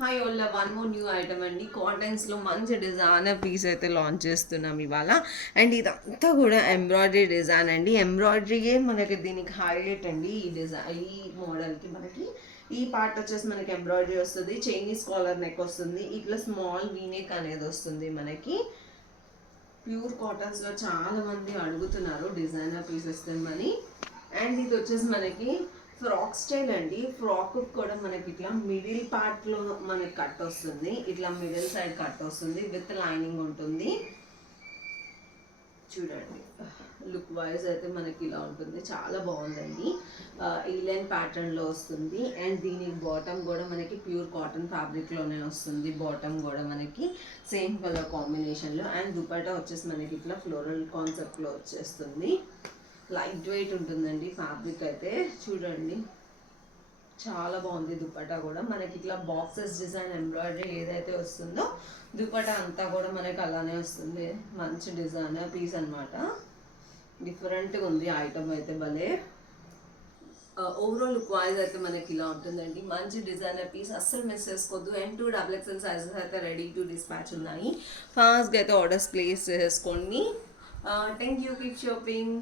Hi ఓల్లా one more new item అండి. కాటన్స్లో మంచి డిజైనర్ పీస్ అయితే లాంచ్ చేస్తున్నాం ఇవాళ. అండ్ ఇదంతా కూడా ఎంబ్రాయిడరీ డిజైన్ అండి. ఎంబ్రాయిడరీయే మనకి దీనికి హైలైట్ అండి. ఈ మోడల్కి మనకి ఈ పార్ట్ వచ్చేసి మనకి ఎంబ్రాయిడరీ వస్తుంది. చైనీస్ కాలర్ నెక్ వస్తుంది. ఇట్లా స్మాల్ వీనెక్ అనేది వస్తుంది మనకి. ప్యూర్ కాటన్స్లో చాలా మంది అడుగుతున్నారు డిజైనర్ పీసెస్ తెమ్మని. అండ్ ఇది వచ్చేసి మనకి ఫ్రాక్ స్టైల్ అండి. ఫ్రాక్ కూడా మనకి ఇట్లా మిడిల్ పార్ట్లో మనకి కట్ వస్తుంది. ఇట్లా మిడిల్ సైడ్ కట్ వస్తుంది విత్ లైనింగ్ ఉంటుంది. చూడండి, లుక్ వైజ్ అయితే మనకి ఇలా ఉంటుంది. చాలా బాగుందండి. ఈలైన్ ప్యాటర్న్లో వస్తుంది. అండ్ దీని బాటమ్ కూడా మనకి ప్యూర్ కాటన్ ఫ్యాబ్రిక్లోనే వస్తుంది. బాటమ్ కూడా మనకి సేమ్ కలర్ కాంబినేషన్లో. అండ్ దుపట్టా వచ్చేసి మనకి ఇట్లా ఫ్లోరల్ కాన్సెప్ట్లో వచ్చేస్తుంది. లైట్ వెయిట్ ఉంటుందండి ఫ్యాబ్రిక్ అయితే. చూడండి, చాలా బాగుంది. దుపట్టా కూడా మనకి ఇట్లా బాక్సెస్ డిజైన్ ఎంబ్రాయిడరీ ఏదైతే వస్తుందో దుపట్టా అంతా కూడా మనకి అలానే వస్తుంది. మంచి డిజైనర్ పీస్ అనమాట. డిఫరెంట్గా ఉంది ఐటమ్ అయితే భలే. ఓవరాల్ లుక్ వైజ్ అయితే మనకి ఇలా ఉంటుందండి. మంచి డిజైనర్ పీస్, అస్సలు మిస్ చేసుకోవద్దు. M2XXL సైజెస్ అయితే రెడీ టు డిస్పాచ్ ఉన్నాయి. ఫాస్ట్గా అయితే ఆర్డర్స్ ప్లేస్ చేసుకోండి. Thank you, keep shopping.